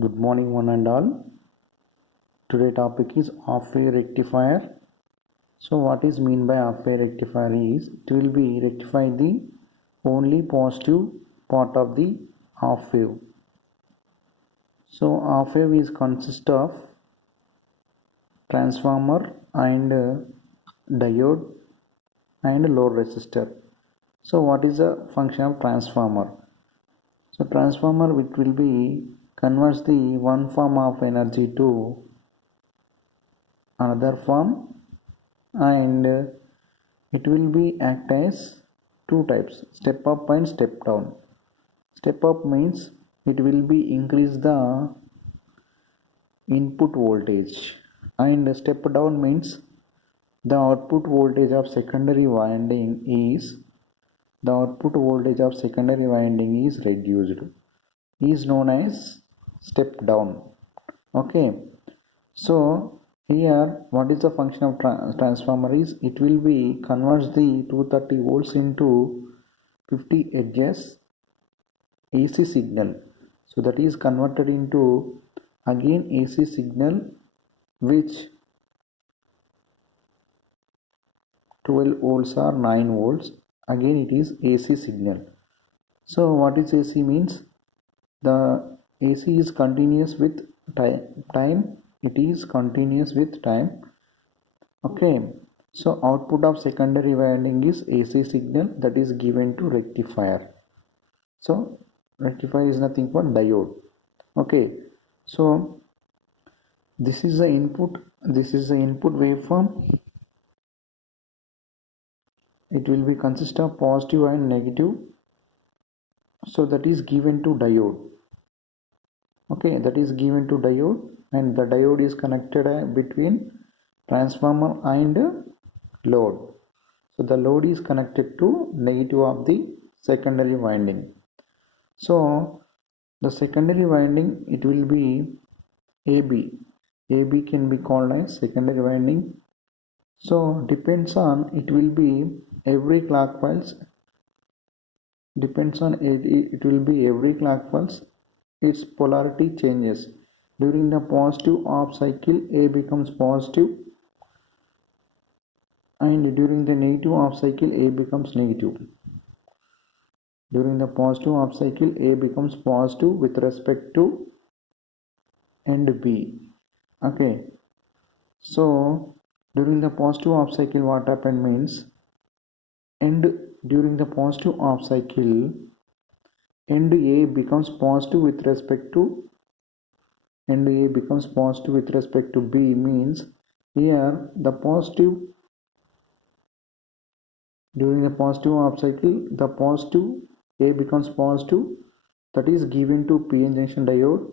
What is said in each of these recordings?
Good morning, one and all. Today topic is half-wave rectifier. So what is mean by half-wave rectifier is it will be rectify the only positive part of the half wave. So half wave is consist of transformer and diode and load resistor. So what is the function of transformer? So transformer which will be converts the one form of energy to another form, and it will be act as two types, step up and step down. Step up means it will be increase the input voltage, and step down means the output voltage of secondary winding is reduced, is known as step down. Okay, so here what is the function of transformer is it will be converts the 230 volts into 50 hertz AC signal. So that is converted into again AC signal, which 12 volts or 9 volts, again it is AC signal. So what is AC means? The AC is continuous with time, it is continuous with time. Okay, so output of secondary winding is AC signal that is given to rectifier. So rectifier is nothing but diode. Okay, so this is the input waveform. It will be consist of positive and negative, so that is given to diode. Okay, that is given to diode, and the diode is connected between transformer and load. So the load is connected to negative of the secondary winding. So the secondary winding, it will be AB can be called as secondary winding. So depends on, it will be every clockwise, it will be every clockwise its polarity changes. During the positive half cycle A becomes positive, and during the negative half cycle A becomes negative. During the positive half cycle A becomes positive with respect to end B. Okay, so during the positive half cycle what happened means, and during the positive half cycle end A becomes positive with respect to B, means here the positive, during the positive half cycle the positive A becomes positive, that is given to PN junction diode,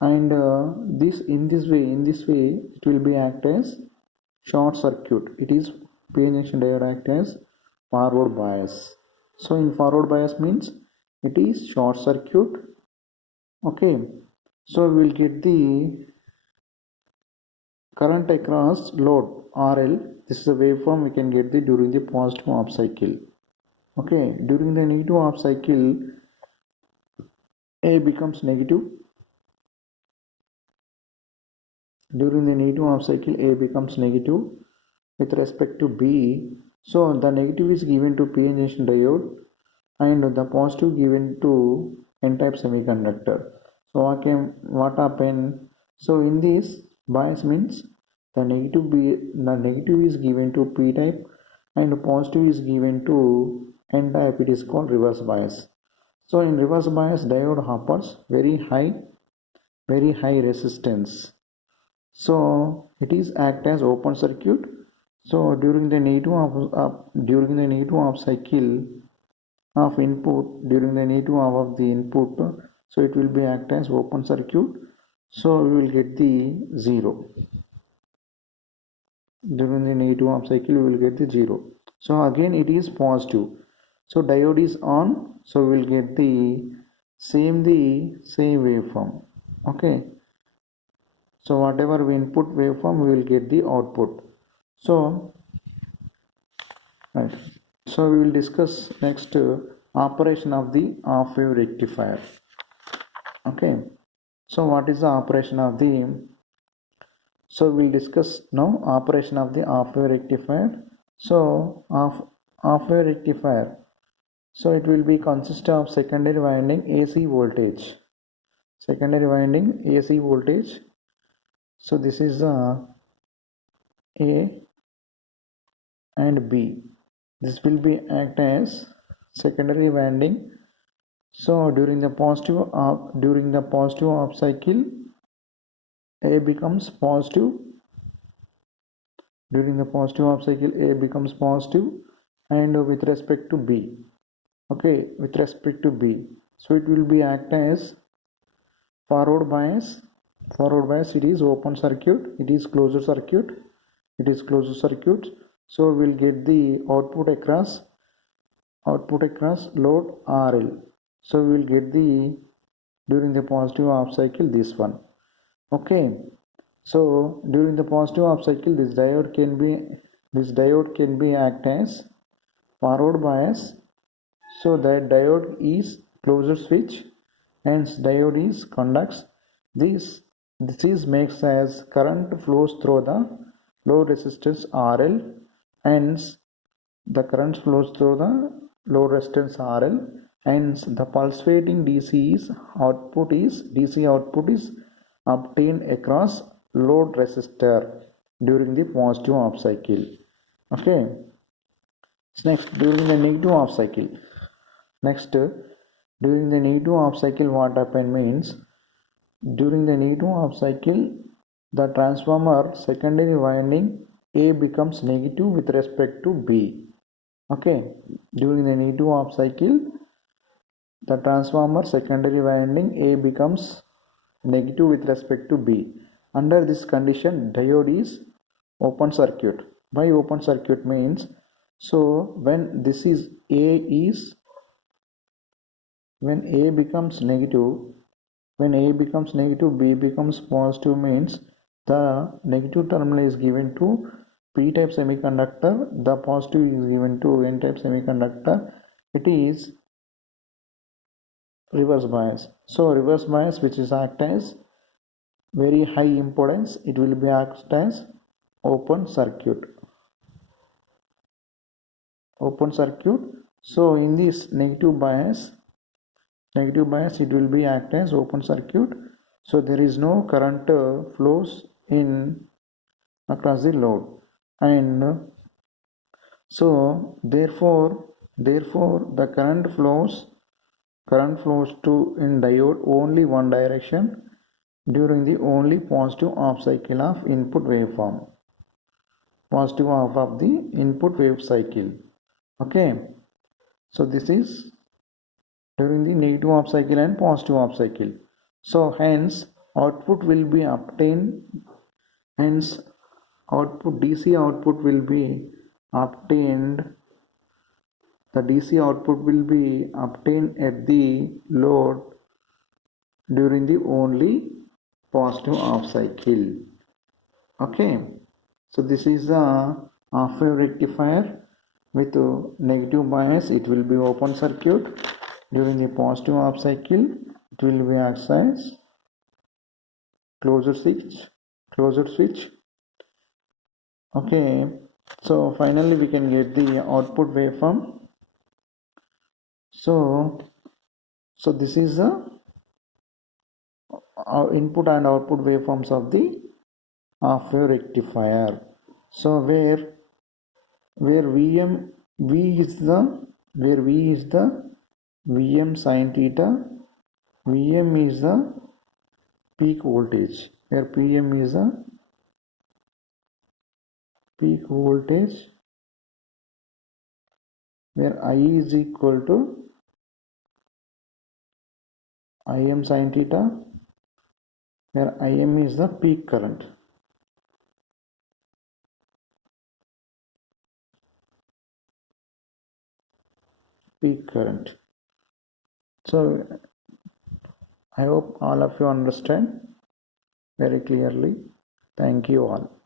and in this way it will be act as short circuit. It is PN junction diode act as forward bias. So in forward bias means it is short circuit. Okay, so we will get the current across load RL. This is the waveform we can get the during the positive half cycle. Okay, during the negative half cycle A becomes negative. During the negative half cycle A becomes negative with respect to B. So the negative is given to PN junction diode, and the positive given to N-type semiconductor. So what happened? So in this bias means the negative is given to P-type and positive is given to N-type. It is called reverse bias. So in reverse bias diode offers very high resistance. So it is act as open circuit. So during the negative half cycle of input, during the negative half of the input, so it will be act as open circuit. So we will get the 0. During the negative half cycle we will get the 0. So again it is positive. So diode is on. So we will get the same waveform. Okay. So whatever we input waveform, we will get the output. So right. So we will discuss next operation of the half wave rectifier. Okay. So what is the operation of the, so we'll discuss now operation of the half wave rectifier. So half wave rectifier, so it will be consist of secondary winding AC voltage, secondary winding AC voltage. So this is the A and B. This will be act as secondary winding. So during the positive half cycle, A becomes positive. During the positive half cycle, A becomes positive, and with respect to B, okay, with respect to B, so it will be act as forward bias. Forward bias, it is open circuit, it is closed circuit, it is closed circuit. So we'll get the output across load RL. So we will get the, during the positive half cycle, this one, okay. So during the positive half cycle, this diode can be act as forward bias. So that diode is closed switch, hence diode is conducts. This is makes as current flows through the load resistance RL, hence the current flows through the load resistance RL, hence the pulsating DC output is obtained across load resistor during the positive half cycle, okay. Next, during the negative half cycle, during the negative half cycle, what happened means, during the negative half cycle, the transformer secondary winding A becomes negative with respect to B, okay. During the negative half cycle, the transformer secondary winding A becomes negative with respect to B. Under this condition, diode is open circuit. Why open circuit means, so when this is A is, when A becomes negative, B becomes positive, means the negative terminal is given to P-type semiconductor, the positive is given to N-type semiconductor. It is reverse bias. So reverse bias, which is act as very high impedance, it will be act as open circuit. So in this negative bias, it will be act as open circuit. So there is no current flows in across the load, and so therefore the current flows to in diode only one direction during the only positive half cycle of input waveform, positive half of the input wave cycle, okay. So this is during the negative half cycle and positive half cycle. So hence output will be obtained, hence output DC output will be obtained, the DC output will be obtained at the load during the only positive half cycle, okay. So this is the half wave rectifier with negative bias. It will be open circuit. During the positive half cycle, it will be act as closed switch, okay. So finally we can get the output waveform. So this is the input and output waveforms of the half wave rectifier. So where V is the Vm sin theta, Vm is the peak voltage, where Pm is the peak voltage, where I is equal to Im sin theta, where Im is the peak current. So I hope all of you understand very clearly. Thank you all.